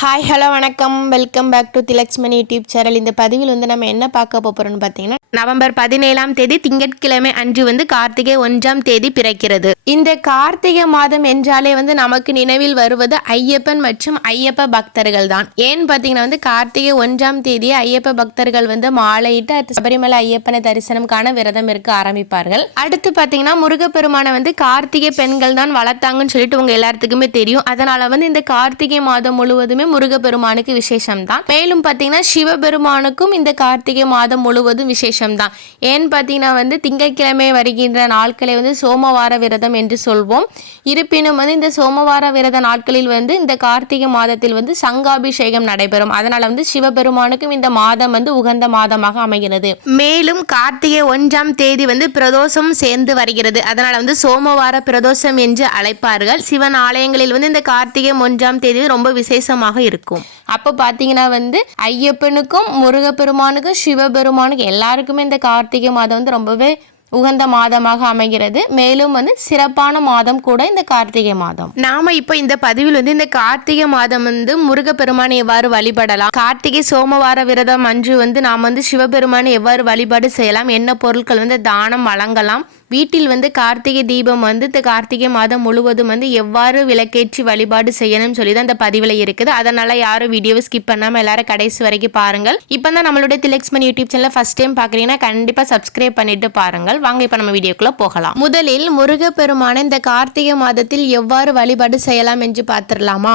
Hi hello வணக்கம். Welcome back to Thilaksmani YouTube channel இந்த பதிவில் வந்து நம்ம என்ன பார்க்க போகிறோம்னு பார்த்தீங்கன்னா நவம்பர் பதினேழாம் தேதி திங்கட்கிழமை அன்று வந்து கார்த்திகை ஒன்றாம் தேதி பிறக்கிறது. இந்த கார்த்திகை மாதம் என்றாலே வந்து நமக்கு நினைவில் வருவது ஐயப்பன் மற்றும் ஐயப்ப பக்தர்கள் தான். ஏன்னு பார்த்தீங்கன்னா வந்து கார்த்திகை ஒன்றாம் தேதி ஐயப்ப பக்தர்கள் வந்து மாலையிட்டு சபரிமலை ஐயப்பனை தரிசனம் காண விரதம் இருக்க ஆரம்பிப்பார்கள். அடுத்து பார்த்தீங்கன்னா முருகப்பெருமானை வந்து கார்த்திகை பெண்கள் தான் வளர்த்தாங்கன்னு சொல்லிட்டு உங்க எல்லாத்துக்குமே தெரியும். அதனால வந்து இந்த கார்த்திகை மாதம் முழுவதுமே முருகப்பெருமானுக்கு விசேஷம் தான் மேலும் பார்த்தீங்கன்னா சிவபெருமானுக்கும் இந்த கார்த்திகை மாதம் முழுவதும் விசேஷம் தான் ஏன்னு பார்த்தீங்கன்னா வந்து திங்கட்கிழமை வருகின்ற நாட்களை வந்து சோமவார விரதம் என்று சொல்வோம். இருப்பினும் வந்து இந்த சோமவார விரத நாட்களில் வந்து இந்த கார்த்திகை மாதத்தில் வந்து சங்காபிஷேகம் நடைபெறும். அதனால வந்து சிவபெருமானுக்கும் இந்த மாதம் வந்து உகந்த மாதமாக அமைகிறது. மேலும் கார்த்திகை ஒன்றாம் தேதி வந்து பிரதோஷம் சேர்ந்து வருகிறது. அதனால வந்து சோமவார பிரதோஷம் என்று அழைப்பார்கள். சிவன் ஆலயங்களில் வந்து இந்த கார்த்திகை ஒன்றாம் தேதி ரொம்ப விசேஷமாக இருக்கும். அப்போ பார்த்தீங்கன்னா வந்து ஐயப்பனுக்கும் முருகப்பெருமானுக்கும் சிவபெருமானுக்கும் எல்லாருக்குமே இந்த கார்த்திகை மாதம் வந்து ரொம்பவே உகந்த மாதமாக அமைகிறது. மேலும் வந்து சிறப்பான மாதம் கூட இந்த கார்த்திகை மாதம். நாம இப்போ இந்த பதிவில் வந்து இந்த கார்த்திகை மாதம் வந்து முருகப்பெருமானை எவ்வாறு வழிபடலாம்? கார்த்திகை சோமவார விரதம் அன்று வந்து நாம் வந்து சிவபெருமானை எவ்வாறு வழிபாடு செய்யலாம்? என்ன பொருட்கள் வந்து தானம் வழங்கலாம்? வீட்டில் வந்து கார்த்திகை தீபம் வந்து இந்த கார்த்திகை மாதம் முழுவதும் வந்து எவ்வாறு விளக்கேற்றி வழிபாடு செய்யணும்னு சொல்லி தான் இந்த பதிவில் இருக்குது. அதனால யாரும் வீடியோவை ஸ்கிப் பண்ணாமல் எல்லாரும் கடைசி வரைக்கும் பாருங்கள். இப்போ தான் நம்மளுடைய Thilaksman YouTube channel first time பார்க்குறீங்கன்னா கண்டிப்பாக சப்ஸ்கிரைப் பண்ணிட்டு பாருங்கள். வாங்க இப்போ நம்ம வீடியோக்குள்ளே போகலாம். முதலில் முருகப்பெருமான இந்த கார்த்திகை மாதத்தில் எவ்வாறு வழிபாடு செய்யலாம் என்று பார்த்துடலாமா?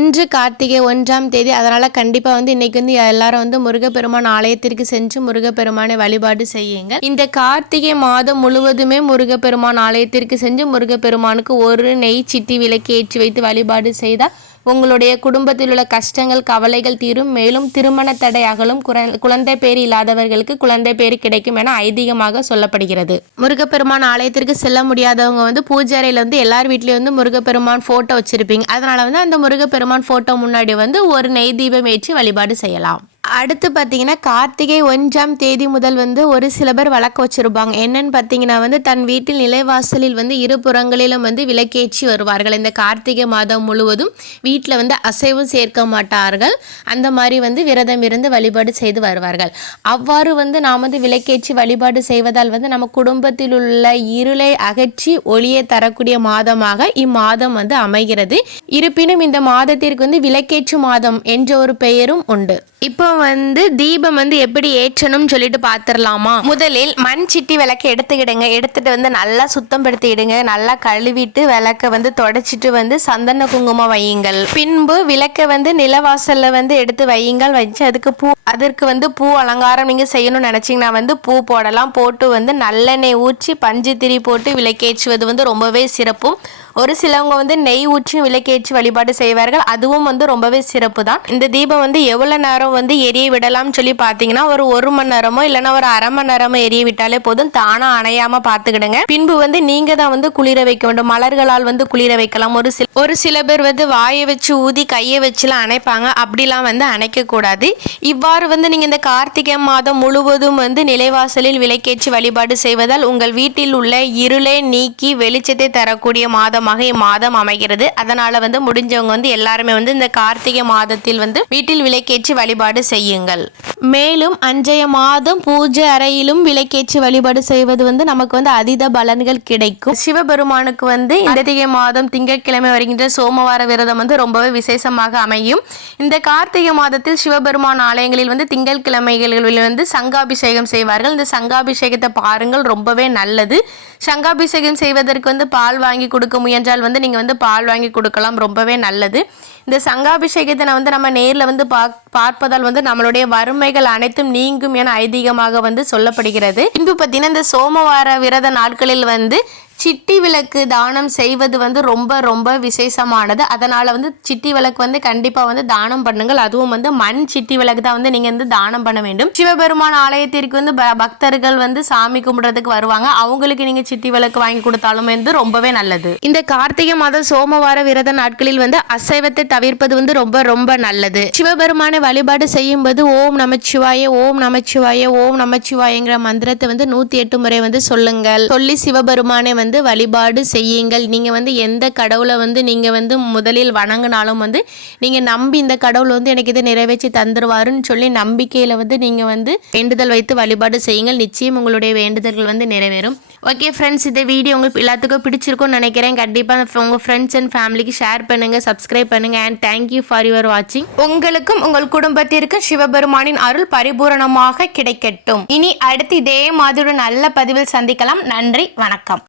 இன்று கார்த்திகை ஒன்றாம் தேதி அதனால் கண்டிப்பாக வந்து இன்னைக்கு வந்து எல்லாரும் வந்து முருகப்பெருமான் ஆலயத்திற்கு சென்று முருகப்பெருமானை வழிபாடு செய்யுங்க இந்த கார்த்திகை மாதம் முழுவதுமே முருகப்பெருமான் ஆலயத்திற்கு சென்று முருகப்பெருமானுக்கு ஒரு நெய் சிட்டி விளக்கு ஏற்றி வைத்து வழிபாடு செய்தால் உங்களுடைய குடும்பத்தில் உள்ள கஷ்டங்கள் கவலைகள் தீரும். மேலும் திருமண தடை அகலும். குர- குழந்தை பேர் இல்லாதவர்களுக்கு குழந்தை பேர் கிடைக்கும் என ஐதீகமாக சொல்லப்படுகிறது. முருகப்பெருமான் ஆலயத்திற்கு செல்ல முடியாதவங்க வந்து பூஜாரையில் வந்து எல்லார் வீட்லேயும் வந்து முருகப்பெருமான் ஃபோட்டோ வச்சுருப்பீங்க. அதனால் வந்து அந்த முருகப்பெருமான் ஃபோட்டோ முன்னாடி வந்து ஒரு நெய் தீபம் ஏற்றி வழிபாடு செய்யலாம். அடுத்து பார்த்தீங்கன்னா கார்த்திகை ஒன்றாம் தேதி முதல் வந்து ஒரு சில பேர் வழக்கு வச்சுருப்பாங்க. என்னன்னு பார்த்தீங்கன்னா வந்து தன் வீட்டில் நிலைவாசலில் வந்து இரு புறங்களிலும் வந்து விளக்கேற்றி வருவார்கள். இந்த கார்த்திகை மாதம் முழுவதும் வீட்டில் வந்து அசைவும் சேர்க்க மாட்டார்கள். அந்த மாதிரி வந்து விரதம் இருந்து வழிபாடு செய்து வருவார்கள். அவ்வாறு வந்து நாம் வந்து விளக்கேற்றி வழிபாடு செய்வதால் வந்து நம்ம குடும்பத்தில் உள்ள இருளை அகற்றி ஒளியை தரக்கூடிய மாதமாக இம்மாதம் வந்து அமைகிறது. இருப்பினும் இந்த மாதத்திற்கு வந்து விளக்கேற்று மாதம் என்ற ஒரு பெயரும் உண்டு. இப்போ வந்து தீபம் வந்து எப்படி ஏற்றணும்னு சொல்லிட்டு பார்த்துடலாமா முதலில் மண் சிட்டி விளக்கு எடுத்துக்கிடுங்க. எடுத்துட்டு வந்து நல்லா சுத்தம் படுத்திடுங்க நல்லா கழுவிட்டு விளக்க வந்து தொடச்சிட்டு வந்து சந்தன குங்குமம் வையுங்கள். பின்பு விளக்க வந்து நிலவாசல்ல வந்து எடுத்து வையுங்கள். வச்சு அதுக்கு பூ அதற்கு வந்து பூ அலங்காரம் நீங்க செய்யணும்னு நினைச்சீங்கன்னா வந்து பூ போடலாம். போட்டு வந்து நல்லெண்ணெய் ஊற்றி பஞ்சு திரி போட்டு விளக்கேற்றுவது வந்து ரொம்பவே சிறப்பும். ஒரு சிலவங்க வந்து நெய் ஊற்றி விளக்கேற்றி வழிபாடு செய்வார்கள். அதுவும் வந்து ரொம்பவே சிறப்பு தான் இந்த தீபம் வந்து எவ்வளவு நேரம் வந்து எரிய விடலாம்னு சொல்லி பார்த்தீங்கன்னா ஒரு ஒரு மணி நேரமோ இல்லைன்னா ஒரு அரை மணி நேரமோ எரிய விட்டாலே போதும். தானா அணையாம பார்த்துக்கிடுங்க. பின்பு வந்து நீங்க தான் வந்து குளிர வைக்க வேண்டும். மலர்களால் வந்து குளிர வைக்கலாம். ஒரு சில ஒரு சில பேர் வந்து வாயை வச்சு ஊதி கையை வச்சுலாம் அணைப்பாங்க. அப்படிலாம் வந்து அணைக்க கூடாது. இவ்வாறு வந்து நீங்க இந்த கார்த்திகை மாதம் முழுவதும் வந்து நிலைவாசலில் விளக்கேற்றி வழிபாடு செய்வதால் உங்கள் வீட்டில் உள்ள இருளை நீக்கி வெளிச்சத்தை தரக்கூடிய மாதம் மாதமாக இம்மாதம் அமைகிறது. அதனால வந்து முடிஞ்சவங்க வந்து எல்லாருமே வந்து இந்த கார்த்திகை மாதத்தில் வந்து வீட்டில் விளக்கேற்றி வழிபாடு செய்யுங்கள். மேலும் அன்றைய மாதம் பூஜை அறையிலும் விளக்கேற்றி வழிபாடு செய்வது வந்து நமக்கு வந்து அதீத பலன்கள் கிடைக்கும். சிவபெருமானுக்கு வந்து கார்த்திகை மாதம் திங்கட்கிழமை வருகின்ற சோமவார விரதம் வந்து ரொம்பவே விசேஷமாக அமையும். இந்த கார்த்திகை மாதத்தில் சிவபெருமான் ஆலயங்களில் வந்து திங்கட்கிழமைகளில் வந்து சங்காபிஷேகம் செய்வார்கள். இந்த சங்காபிஷேகத்தை பாருங்கள் ரொம்பவே நல்லது. சங்காபிஷேகம் செய்வதற்கு வந்து பால் வாங்கி கொடுக்க முயன்றால் வந்து நீங்கள் வந்து பால் வாங்கி கொடுக்கலாம் ரொம்பவே நல்லது. இந்த சங்காபிஷேகத்தை நான் வந்து நம்ம நேரில் வந்து பா பார்ப்பதால் வந்து நம்மளுடைய வறுமைகள் அனைத்தும் நீங்கும் என ஐதீகமாக வந்து சொல்லப்படுகிறது. பின்பு பார்த்தீங்கன்னா இந்த சோமவார விரத நாட்களில் வந்து சிட்டி விளக்கு தானம் செய்வது வந்து ரொம்ப ரொம்ப விசேஷமானது. அதனால் வந்து சிட்டி விளக்கு வந்து கண்டிப்பாக வந்து தானம் பண்ணுங்கள். அதுவும் வந்து மண் சிட்டி விளக்கு தான் வந்து நீங்கள் வந்து தானம் பண்ண வேண்டும். சிவபெருமான் ஆலயத்திற்கு வந்து ப- பக்தர்கள் வந்து சாமி கும்பிடுறதுக்கு வருவாங்க. அவங்களுக்கு நீங்கள் சிட்டி விளக்கு வாங்கி கொடுத்தாலும் வந்து ரொம்பவே நல்லது. இந்த கார்த்திகை மாதம் சோமவார விரத நாட்களில் வந்து அசைவத்தை தவிர்ப்பது வந்து ரொம்ப ரொம்ப நல்லது. சிவபெருமானை வழிபாடு செய்யும்போது ஓம் நமச்சிவாய ஓம் நமச்சிவாய ஓம் நமச்சிவாயங்கிற மந்திரத்தை வந்து நூத்தி எட்டு முறை வந்து சொல்லுங்கள். சொல்லி சிவபெருமானை வந்து வந்து வழிபாடு செய்யுங்கள். நீங்கள் வந்து எந்த கடவுளை வந்து நீங்கள் வந்து முதலில் வணங்கினாலும் வந்து நீங்கள் நம்பி இந்த கடவுள் வந்து எனக்கு இதை நிறைவேற்றி தந்துருவாருன்னு சொல்லி நம்பிக்கையில் வந்து நீங்கள் வந்து வேண்டுதல் வைத்து வழிபாடு செய்யுங்கள். நிச்சயம் உங்களுடைய வேண்டுதல்கள் வந்து நிறைவேறும். ஓகே ஃப்ரெண்ட்ஸ் இந்த வீடியோ உங்களுக்கு எல்லாத்துக்கும் பிடிச்சிருக்கும்னு நினைக்கிறேன். கண்டிப்பாக உங்கள் ஃப்ரெண்ட்ஸ் அண்ட் ஃபேமிலிக்கு ஷேர் பண்ணுங்கள் சப்ஸ்கிரைப் பண்ணுங்கள் and thank you for your வாட்சிங் உங்களுக்கும் உங்கள் குடும்பத்திற்கும் சிவபெருமானின் அருள் பரிபூரணமாக கிடைக்கட்டும். இனி அடுத்து இதே மாதிரி நல்ல பதிவில் சந்திக்கலாம். நன்றி வணக்கம்.